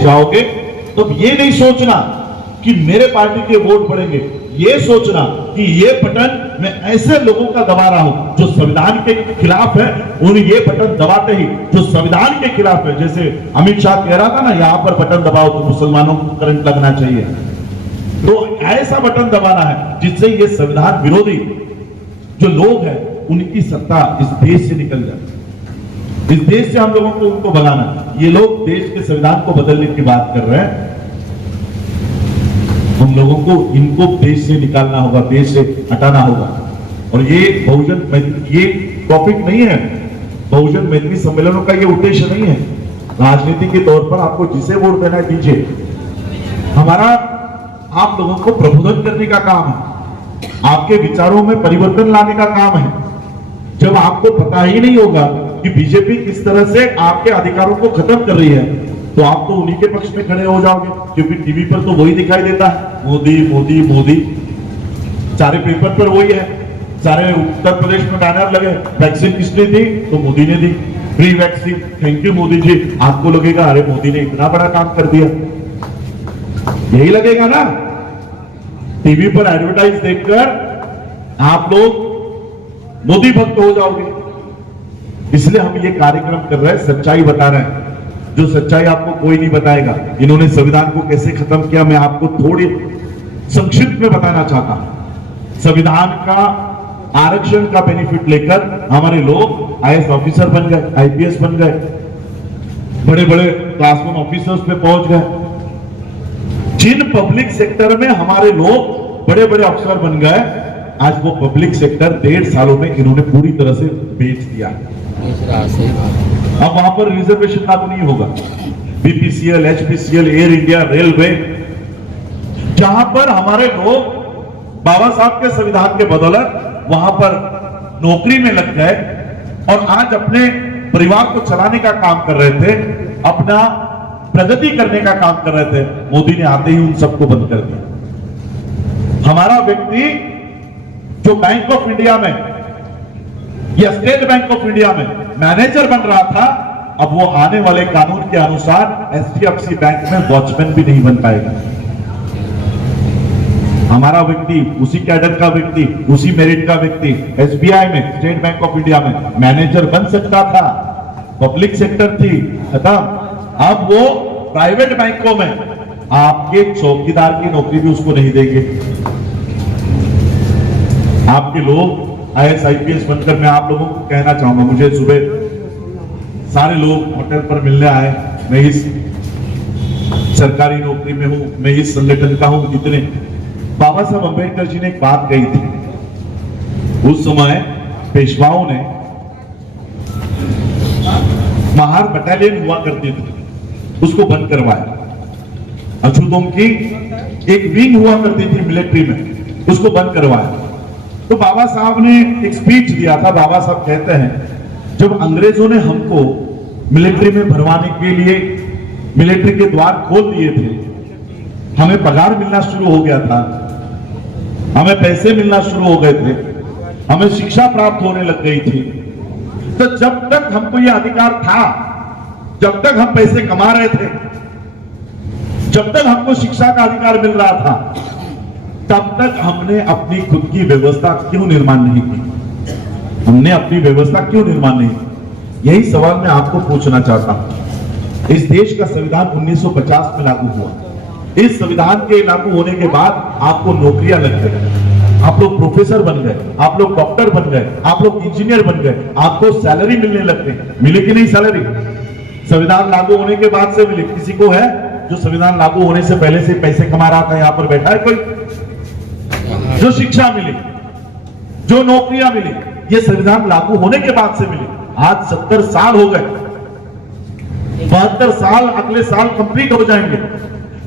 जाओगे तो ये नहीं सोचना कि मेरे पार्टी के वोट बढ़ेंगे, ये सोचना कि ये बटन मैं ऐसे लोगों का दबा रहा हूं जो संविधान के खिलाफ है, उन ये बटन दबाते ही जो संविधान के खिलाफ है। जैसे अमित शाह कह रहा था ना, यहां पर बटन दबाओ तो मुसलमानों को करंट लगना चाहिए, तो ऐसा बटन दबाना है जिससे ये संविधान विरोधी जो लोग हैं उनकी सत्ता इस देश से निकल जाए। इस देश से हम लोगों को उनको भगाना। ये लोग देश के संविधान को बदलने की बात कर रहे हैं, हम लोगों को इनको देश से निकालना होगा, देश से हटाना होगा। और ये बहुजन मैत्री ये टॉपिक नहीं है, बहुजन मैत्री सम्मेलनों का ये उद्देश्य नहीं है। राजनीति के तौर पर आपको जिसे वोट देना है दीजिए, हमारा आप लोगों को प्रबोधन करने का काम है, आपके विचारों में परिवर्तन लाने का काम है। जब आपको पता ही नहीं होगा कि बीजेपी किस तरह से आपके अधिकारों को खत्म कर रही है, तो आप तो उन्हीं के पक्ष में खड़े हो जाओगे, क्योंकि टीवी पर तो वही दिखाई देता है, मोदी मोदी मोदी। सारे पेपर पर वही है, सारे उत्तर प्रदेश में बैनर लगे, वैक्सीन किसने दी तो मोदी ने दी, free vaccine, thank you Modi ji. आपको लगेगा अरे मोदी ने इतना बड़ा काम कर दिया, यही लगेगा ना। टीवी पर एडवर्टाइज देखकर आप लोग मोदी भक्त हो जाओगे। इसलिए हम ये कार्यक्रम कर रहे हैं, सच्चाई बता रहे हैं, जो सच्चाई आपको कोई नहीं बताएगा। इन्होंने संविधान को कैसे खत्म किया मैं आपको थोड़ी संक्षिप्त में बताना चाहता हूं। संविधान का आरक्षण का बेनिफिट लेकर हमारे लोग आईएएस ऑफिसर बन गए, आईपीएस बन गए, बड़े बड़े क्लास 1 ऑफिसर्स पे पहुंच गए। जिन पब्लिक सेक्टर में हमारे लोग बड़े बड़े अफसर बन गए, आज वो पब्लिक सेक्टर 1.5 सालों में इन्होंने पूरी तरह से बेच दिया। अब वहां पर रिजर्वेशन लागू नहीं होगा। BPCL, HPCL, air India, railway, जहां पर हमारे लोग बाबा साहब के संविधान के बदौलत वहां पर नौकरी में लग गए और आज अपने परिवार को चलाने का काम कर रहे थे, अपना प्रगति करने का काम कर रहे थे, मोदी ने आते ही उन सबको बंद कर दिया। हमारा व्यक्ति जो बैंक ऑफ इंडिया में या स्टेट बैंक ऑफ इंडिया में मैनेजर बन रहा था, अब वो आने वाले कानून के अनुसार एचडीएफसी बैंक में वॉचमैन भी नहीं बन पाएगा। हमारा व्यक्ति, उसी कैडर का व्यक्ति, उसी मेरिट का व्यक्ति एसबीआई में, स्टेट बैंक ऑफ इंडिया में मैनेजर बन सकता था। पब्लिक सेक्टर थी, खत्म। अब वो प्राइवेट बैंकों में आपके चौकीदार की नौकरी भी उसको नहीं देंगे। आपके लोग आईएएस आईपीएस बनकर, मैं आप लोगों को कहना चाहूंगा, मुझे सुबह सारे लोग होटल पर मिलने आए, मैं इस सरकारी नौकरी में हूं, मैं इस संगठन का हूं, इतने। बाबा साहब अंबेडकर जी ने एक बात कही थी, उस समय पेशवाओं ने महार बटालियन हुआ करती थी, उसको बंद करवाया। अछूतों की एक विंग हुआ करती थी मिलिट्री में, उसको बंद करवाया। तो बाबा साहब ने एक स्पीच दिया था। बाबा साहब कहते हैं, जब अंग्रेजों ने हमको मिलिट्री में भरवाने के लिए मिलिट्री के द्वार खोल दिए थे, हमें पगार मिलना शुरू हो गया था, हमें पैसे मिलना शुरू हो गए थे, हमें शिक्षा प्राप्त होने लग गई थी, तो जब तक हमको यह अधिकार था, जब तक हम पैसे कमा रहे थे, जब तक हमको शिक्षा का अधिकार मिल रहा था, तब तक हमने अपनी खुद की व्यवस्था क्यों निर्माण नहीं की? हमने अपनी व्यवस्था क्यों निर्माण नहीं की? यही सवाल मैं आपको पूछना चाहता हूं। इस देश का संविधान 1950 में लागू हुआ। इस संविधान के लागू होने के बाद आपको नौकरियां लग गई, आप लोग प्रोफेसर बन गए, आप लोग डॉक्टर बन गए, आप लोग इंजीनियर बन गए, आपको सैलरी मिलने लग गई। मिली कि नहीं सैलरी? संविधान लागू होने के बाद से मिली? किसी को है जो संविधान लागू होने से पहले से पैसे कमा रहा था? यहां पर बैठा है कोई? जो शिक्षा मिली, जो नौकरियां मिली, ये संविधान लागू होने के बाद से मिली। आज 70 साल हो गए, 72 साल अगले साल कंप्लीट हो जाएंगे।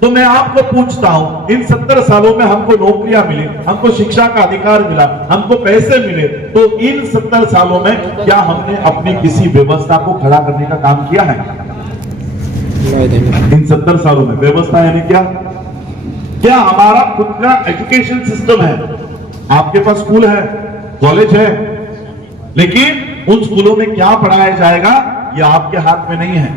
तो मैं आपको पूछता हूं, इन 70 सालों में हमको नौकरियां मिली, हमको शिक्षा का अधिकार मिला, हमको पैसे मिले, तो इन 70 सालों में क्या हमने अपनी किसी व्यवस्था को खड़ा करने का काम किया है? इन 70 सालों में व्यवस्था यानी क्या हमारा खुद का एजुकेशन सिस्टम है? आपके पास स्कूल है, कॉलेज है, लेकिन उन स्कूलों में क्या पढ़ाया जाएगा ये आपके हाथ में नहीं है।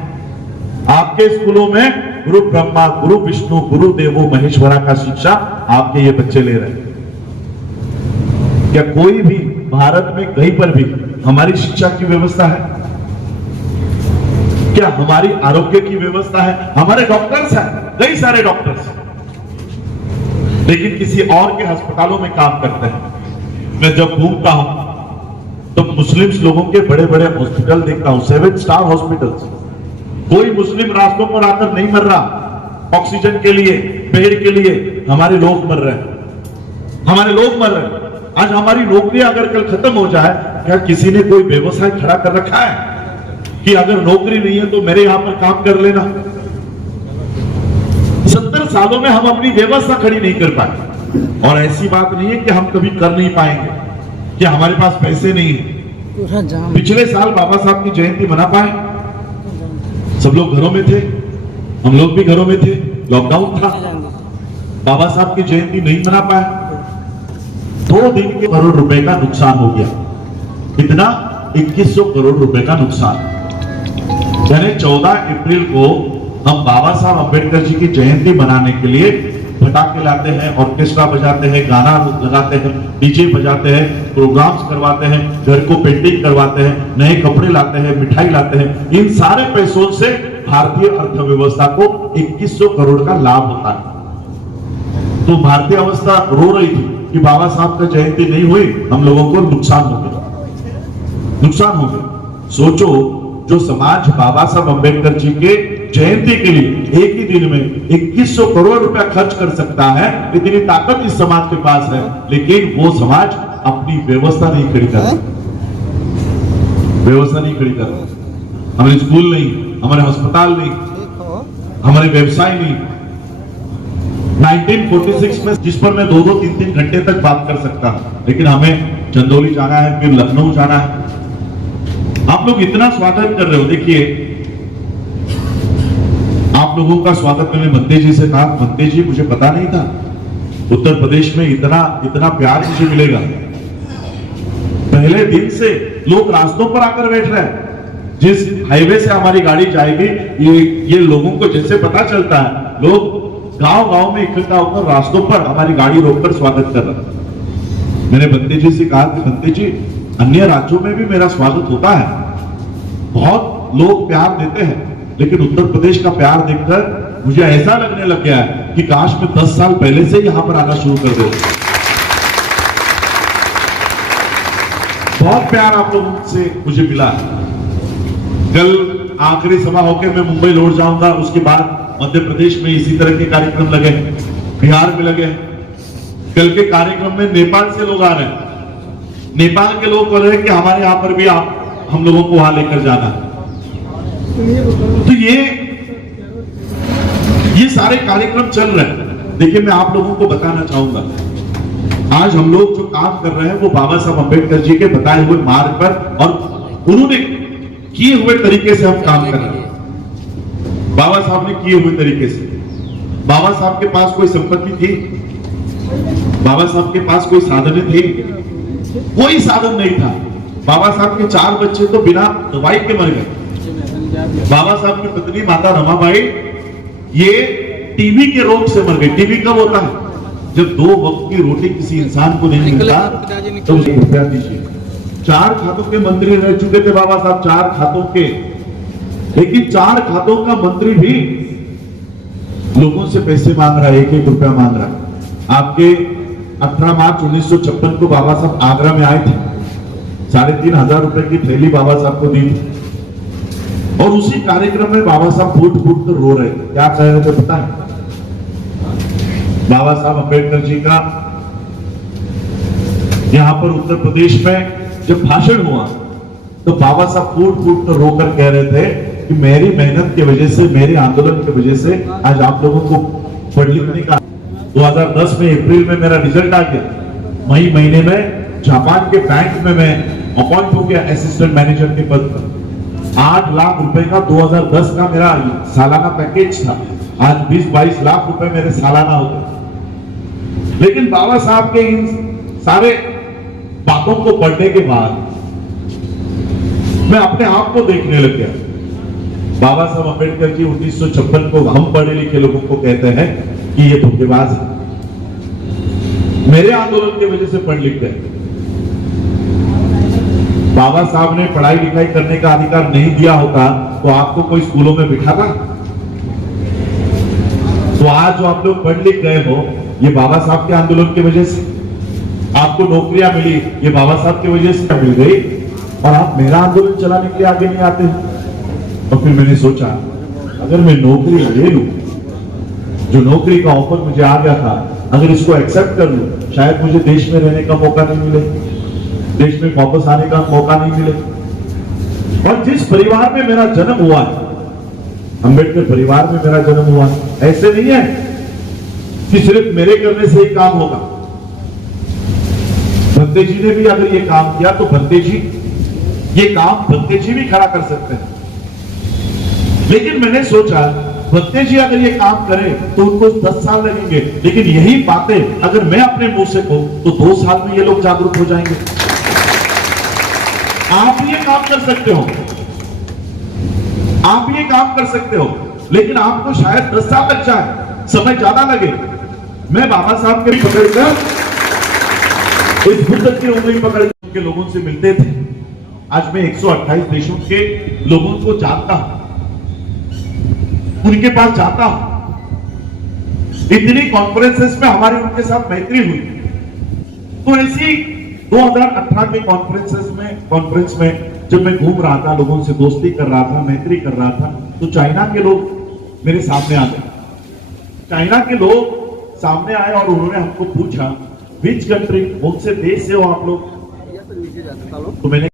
आपके स्कूलों में गुरु ब्रह्मा गुरु विष्णु गुरु देवो महेश्वरा का शिक्षा आपके ये बच्चे ले रहे हैं। क्या कोई भी भारत में कहीं पर भी हमारी शिक्षा की व्यवस्था है? क्या हमारी आरोग्य की व्यवस्था है? हमारे डॉक्टर्स हैं, कई सारे डॉक्टर्स, लेकिन किसी और के अस्पतालों में काम करते हैं। मैं जब घूमता हूं तो मुस्लिम्स लोगों के बड़े बड़े हॉस्पिटल देखता हूं, 7 स्टार हॉस्पिटल्स। कोई मुस्लिम रास्तों पर आकर नहीं मर रहा ऑक्सीजन के लिए, पेड़ के लिए। हमारे लोग मर रहे हैं, हमारे लोग मर रहे हैं। आज हमारी नौकरियां अगर कल खत्म हो जाए, क्या किसी ने कोई व्यवसाय खड़ा कर रखा है कि अगर नौकरी नहीं है तो मेरे यहां पर काम कर लेना? 70 सालों में हम अपनी व्यवस्था खड़ी नहीं कर पाए। और ऐसी बात नहीं है कि हम कभी कर नहीं पाएंगे, कि हमारे पास पैसे नहीं है। पिछले साल बाबा साहब की जयंती मना पाए? सब लोग घरों में थे, हम लोग भी घरों में थे, लॉकडाउन था, बाबा साहब की जयंती नहीं मना पाए। 2 दिन के करोड़ रुपए का नुकसान हो गया। कितना? 2100 करोड़ रुपए का नुकसान। यानी 14 अप्रैल को हम बाबा साहब अंबेडकर जी की जयंती मनाने के लिए पटाखे लाते हैं, ऑर्केस्ट्रा बजाते हैं, गाना लगाते हैं, डीजे बजाते हैं, प्रोग्राम्स करवाते हैं, घर को पेंटिंग करवाते हैं, नए कपड़े लाते हैं, मिठाई लाते हैं। इन सारे पैसों से भारतीय अर्थव्यवस्था को 2100 करोड़ का लाभ होता है। तो भारतीय अवस्था रो रही थी कि बाबा साहब का जयंती नहीं हुई, हम लोगों को नुकसान हो गया, नुकसान हो गया। सोचो, जो समाज बाबा साहब अंबेडकर जी के जयंती के लिए एक ही दिन में 2100 करोड़ रुपया खर्च कर सकता है, इतनी ताकत इस समाज के पास है, लेकिन वो समाज अपनी व्यवस्था नहीं खड़ी कर रहा, व्यवस्था नहीं खड़ी कर रहा। हमारे स्कूल नहीं, हमारे अस्पताल नहीं, हमारे व्यवसाय नहीं। 1946 में जिस पर मैं 2-2, 3-3 घंटे तक बात कर सकता हूं, लेकिन हमें चंदौली जाना है, फिर लखनऊ जाना है। आप लोग इतना स्वागत कर रहे हो। देखिए, आप लोगों का स्वागत मैंने बंते जी से कहा, बंते जी मुझे पता नहीं था उत्तर प्रदेश में इतना प्यार मुझे मिलेगा। पहले दिन से लोग रास्तों पर आकर बैठ रहे हैं। जिस हाईवे से हमारी गाड़ी जाएगी, ये लोगों को जैसे पता चलता है, लोग गांव-गांव में इकट्ठा होकर रास्तों पर हमारी गाड़ी रोककर स्वागत कर रहे हैं। मैंने बंते जी से कहा कि बंते जी, अन्य राज्यों में भी मेरा स्वागत होता है, बहुत लोग प्यार देते हैं, लेकिन उत्तर प्रदेश का प्यार देखकर मुझे ऐसा लगने लग गया है कि काश मैं 10 साल पहले से यहां पर आना शुरू कर देता। बहुत प्यार आप लोगों से मुझे मिला। कल आखिरी सभा होकर मैं मुंबई लौट जाऊंगा, उसके बाद मध्य प्रदेश में इसी तरह के कार्यक्रम लगे, बिहार में लगे। कल के कार्यक्रम में नेपाल से लोग आ रहे हैं। नेपाल के लोग बोल रहे हैं कि हमारे यहां पर भी आप हम लोगों को वहां लेकर जाना। तो ये सारे कार्यक्रम चल रहे हैं। देखिए, मैं आप लोगों को बताना चाहूंगा, आज हम लोग जो काम कर रहे हैं वो बाबा साहब अंबेडकर जी के बताए हुए मार्ग पर और उन्होंने किए हुए तरीके से हम काम कर रहे हैं। बाबा साहब ने किए हुए तरीके से। बाबा साहब के पास कोई संपत्ति थी? बाबा साहब के पास कोई साधन थे? कोई साधन नहीं था। बाबा साहब के 4 बच्चे तो बिना दवाई के मर गए। बाबा साहब की पत्नी माता रमाबाई ये टीबी के रोग से मर गई। टीबी कब होता है? जब 2 वक्त की रोटी किसी इंसान को नहीं मिलता तो उसे रुपया दीजिए। 4 खातों के मंत्री रह चुके थे बाबा साहब, 4 खातों के, लेकिन 4 खातों का मंत्री भी लोगों से पैसे मांग रहा है, 1-1 रुपया मांग रहा है। आपके 18 मार्च 1956 को बाबा साहब आगरा में आए थे, 3,500 रुपए की थैली बाबा साहब को दी थी, और उसी कार्यक्रम में बाबा साहब फूट फूट कर रो रहे थे। क्या कह रहे थे पता है? बाबा साहब अंबेडकर जी का यहां पर उत्तर प्रदेश में जब भाषण हुआ तो बाबा साहब फूट फूट कर रोकर कह रहे थे कि मेरी मेहनत की वजह से, मेरे आंदोलन की वजह से आज आप लोगों को पढ़ लिखने का। 2010 में अप्रैल में मेरा रिजल्ट आ गया। मई महीने में जापान के बैंक में मैं अपॉइंट हो गया असिस्टेंट मैनेजर के पद पर। 8 लाख रुपए का 2010 का मेरा सालाना पैकेज था। आज 20-22 लाख रुपए मेरे सालाना होते। लेकिन बाबा साहब के इन सारे बातों को पढ़ने के बाद मैं अपने आप को देखने लग गया बाबा साहब अम्बेडकर जी 1956 को हम पढ़े लिखे लोगों को कहते हैं कि ये धोखेबाज है। मेरे आंदोलन की वजह से पढ़ लिख गए। बाबा साहब ने पढ़ाई लिखाई करने का अधिकार नहीं दिया होता तो आपको कोई स्कूलों में बिठाता? तो आज जो आप लोग पढ़ लिख गए हो, ये बाबा साहब के आंदोलन की वजह से। आपको नौकरियां मिली, ये बाबा साहब की वजह से मिल गई, और आप मेरा आंदोलन चलाने के लिए आगे नहीं आते हैं। और फिर मैंने सोचा अगर मैं नौकरी ले लूं, जो नौकरी का ऑफर मुझे आ गया था, अगर इसको एक्सेप्ट कर लूं, शायद मुझे देश में रहने का मौका नहीं मिले, देश में वापस आने का मौका नहीं मिले। और जिस परिवार में मेरा जन्म हुआ है, अंबेडकर परिवार में मेरा जन्म हुआ है, ऐसे नहीं है कि सिर्फ मेरे करने से ही काम होगा। भंते जी ने भी अगर ये काम किया तो भंते जी भी खड़ा कर सकते हैं। लेकिन मैंने सोचा भंते जी अगर ये काम करें तो उनको 10 साल लगेंगे, लेकिन यही बातें अगर मैं अपने मुंह से कहूं तो 2 साल में ये लोग जागरूक हो जाएंगे। आप ये काम कर सकते हो, आप ये काम कर सकते हो, लेकिन आपको शायद 10 साल लग जाए, समय ज्यादा लगे। मैं बाबा साहब के पकड़कर इस बुद्ध की उंगली पकड़ के लोगों से मिलते थे। आज मैं 128 देशों के लोगों को जानता हूं, उनके पास जाता हूं। इतनी कॉन्फ्रेंसेस में हमारी उनके साथ मैत्री हुई। तो ऐसी 2018 के कॉन्फ्रेंस में जब मैं घूम रहा था, लोगों से दोस्ती कर रहा था, मैत्री कर रहा था, तो चाइना के लोग मेरे सामने आ गए। चाइना के लोग सामने आए और उन्होंने हमको पूछा विच कंट्री, कौन से देश से हो आप लोग? तो मैंने